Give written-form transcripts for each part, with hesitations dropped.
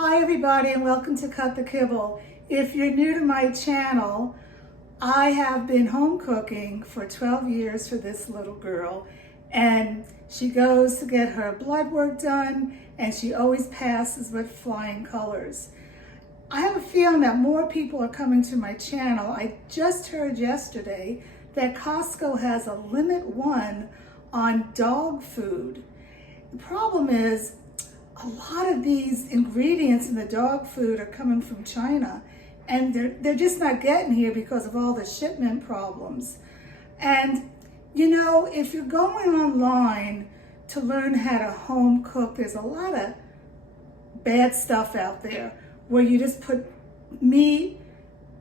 Hi everybody and welcome to Cut the Kibble. If you're new to my channel, I have been home cooking for 12 years for this little girl, and she goes to get her blood work done and she always passes with flying colors. I have a feeling that more people are coming to my channel. I just heard yesterday that Costco has a limit 1 on dog food. The problem is a lot of these ingredients in the dog food are coming from China, and they're just not getting here because of all the shipment problems. And you know, if you're going online to learn how to home cook, there's a lot of bad stuff out there where you just put meat,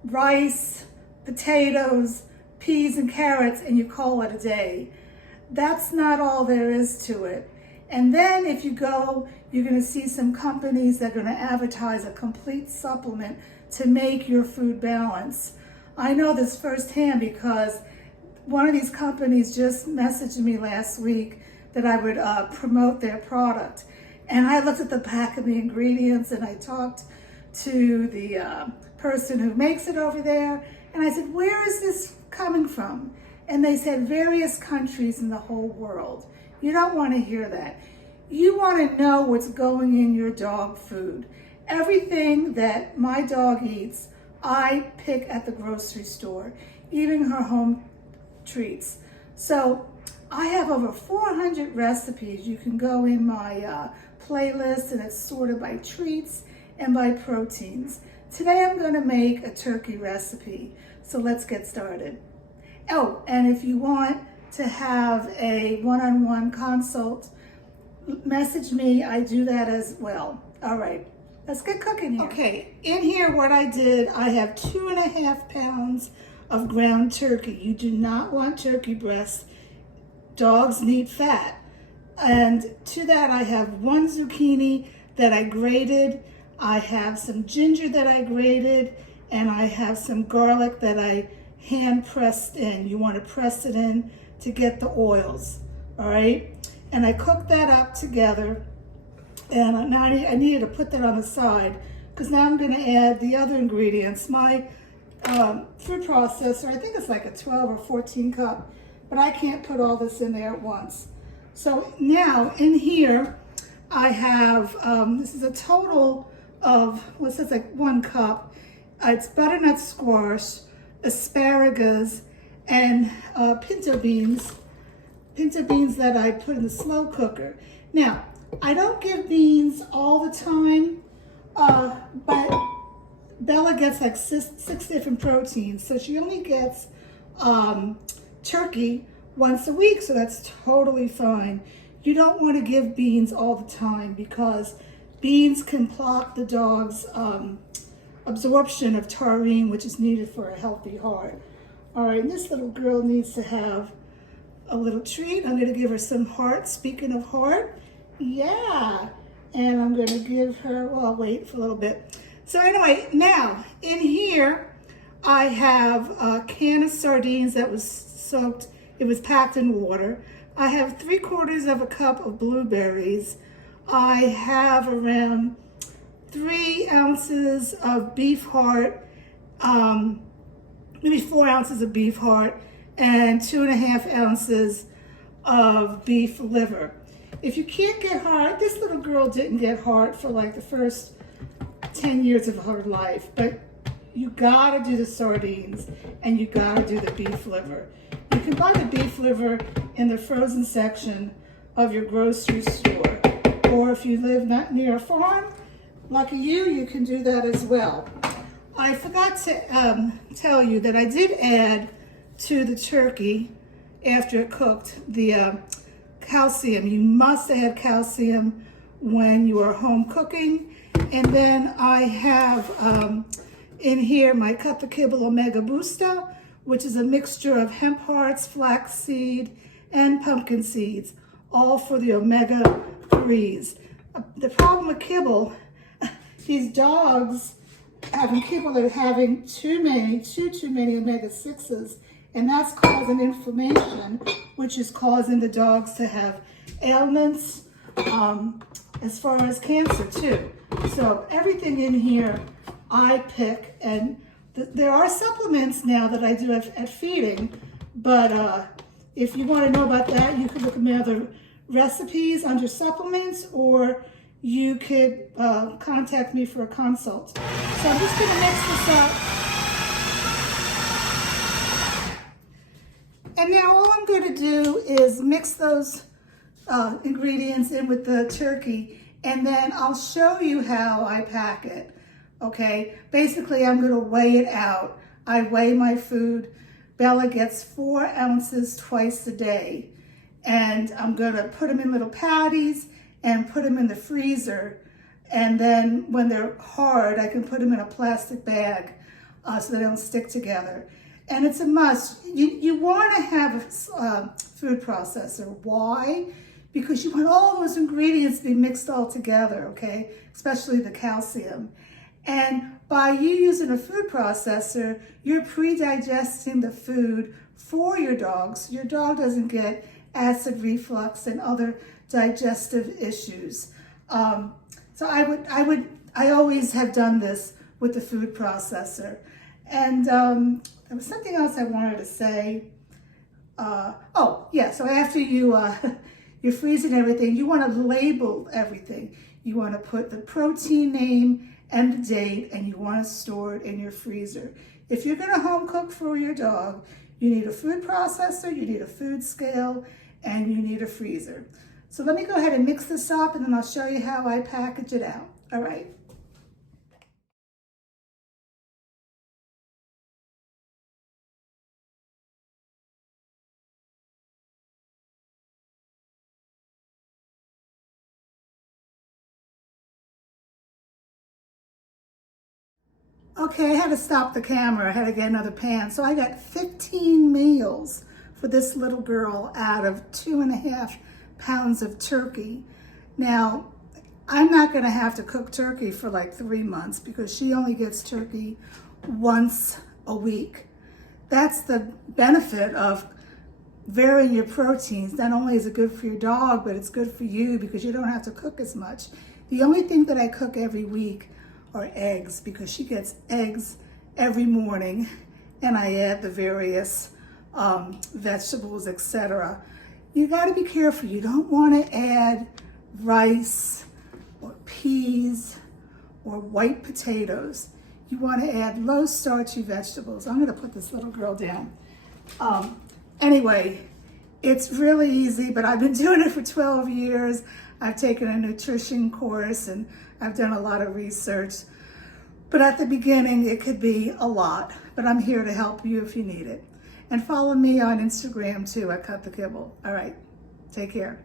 rice, potatoes, peas and carrots and you call it a day. That's not all there is to it. And then if you go, you're going to see some companies that are going to advertise a complete supplement to make your food balance. I know this firsthand because one of these companies just messaged me last week that I would promote their product. And I looked at the back of the ingredients and I talked to the person who makes it over there. And I said, where is this coming from? And they said various countries in the whole world. You don't want to hear that. You want to know what's going in your dog food. Everything that my dog eats, I pick at the grocery store, even her home treats. So I have over 400 recipes. You can go in my playlist and it's sorted by treats and by proteins. Today I'm going to make a turkey recipe. So let's get started. Oh, and if you want to have a one-on-one consult, message me. I do that as well. All right, let's get cooking here. Okay, in here what I did, I have 2.5 pounds of ground turkey. You do not want turkey breasts. Dogs need fat. And to that I have 1 zucchini that I grated. I have some ginger that I grated, and I have some garlic that I hand pressed in. You want to press it in to get the oils, all right? And I cooked that up together, and now I needed to put that on the side because now I'm going to add the other ingredients. My food processor, I think it's like a 12 or 14 cup, but I can't put all this in there at once. So now in here I have, this is a total of, well, it says like 1 cup. It's butternut squash, asparagus, and pinto beans that I put in the slow cooker. Now, I don't give beans all the time, but Bella gets like 6 different proteins, so she only gets turkey once a week, so that's totally fine. You don't want to give beans all the time because beans can block the dog's absorption of taurine, which is needed for a healthy heart. All right, and this little girl needs to have a little treat. I'm going to give her some heart. Speaking of heart, yeah. And I'm going to give her, well, I'll wait for a little bit. So anyway, now in here, I have a can of sardines that was soaked. It was packed in water. I have 3/4 cup of blueberries. I have around 3 ounces of beef heart, maybe 4 ounces of beef heart, and 2.5 ounces of beef liver. If you can't get heart, this little girl didn't get heart for like the first 10 years of her life, but you gotta do the sardines and you gotta do the beef liver. You can buy the beef liver in the frozen section of your grocery store, or if you live not near a farm, lucky you, you can do that as well. I forgot to tell you that I did add to the turkey after it cooked the calcium. You must add calcium when you are home cooking. And then I have in here my Cut the Kibble Omega Booster, which is a mixture of hemp hearts, flaxseed, and pumpkin seeds, all for the omega-3s. The problem with kibble, these dogs having kibble, they're having too many omega-6s, and that's causing inflammation, which is causing the dogs to have ailments, as far as cancer too. So everything in here I pick, and there are supplements now that I do at feeding, but if you want to know about that, you can look at my other recipes under supplements, or you could contact me for a consult. So I'm just going to mix this up. And now all I'm going to do is mix those ingredients in with the turkey, and then I'll show you how I pack it. Okay, basically I'm going to weigh it out. I weigh my food. Bella gets 4 ounces twice a day, and I'm going to put them in little patties and put them in the freezer, and then when they're hard I can put them in a plastic bag so they don't stick together. And it's a must. You want to have a food processor. Why? Because you want all those ingredients to be mixed all together, okay? Especially the calcium. And by you using a food processor, you're pre-digesting the food for your dog, so your dog doesn't get acid reflux and other digestive issues. So I always have done this with the food processor. And there was something else I wanted to say. Oh yeah, so after you're freezing everything, you want to label everything. You want to put the protein name and the date, and you want to store it in your freezer. If you're going to home cook for your dog, you need a food processor, you need a food scale, and you need a freezer. So let me go ahead and mix this up, and then I'll show you how I package it out. All right. Okay, I had to stop the camera. I had to get another pan. So I got 15 meals for this little girl out of 2.5 pounds of turkey. Now, I'm not gonna have to cook turkey for like 3 months because she only gets turkey once a week. That's the benefit of varying your proteins. Not only is it good for your dog, but it's good for you because you don't have to cook as much. The only thing that I cook every week are eggs, because she gets eggs every morning, and I add the various vegetables, etc. You got to be careful. You don't want to add rice or peas or white potatoes. You want to add low starchy vegetables. I'm going to put this little girl down. Anyway, it's really easy, but I've been doing it for 12 years. I've taken a nutrition course and I've done a lot of research. But at the beginning, it could be a lot, but I'm here to help you if you need it. And follow me on Instagram too, at Cut the Kibble. All right, take care.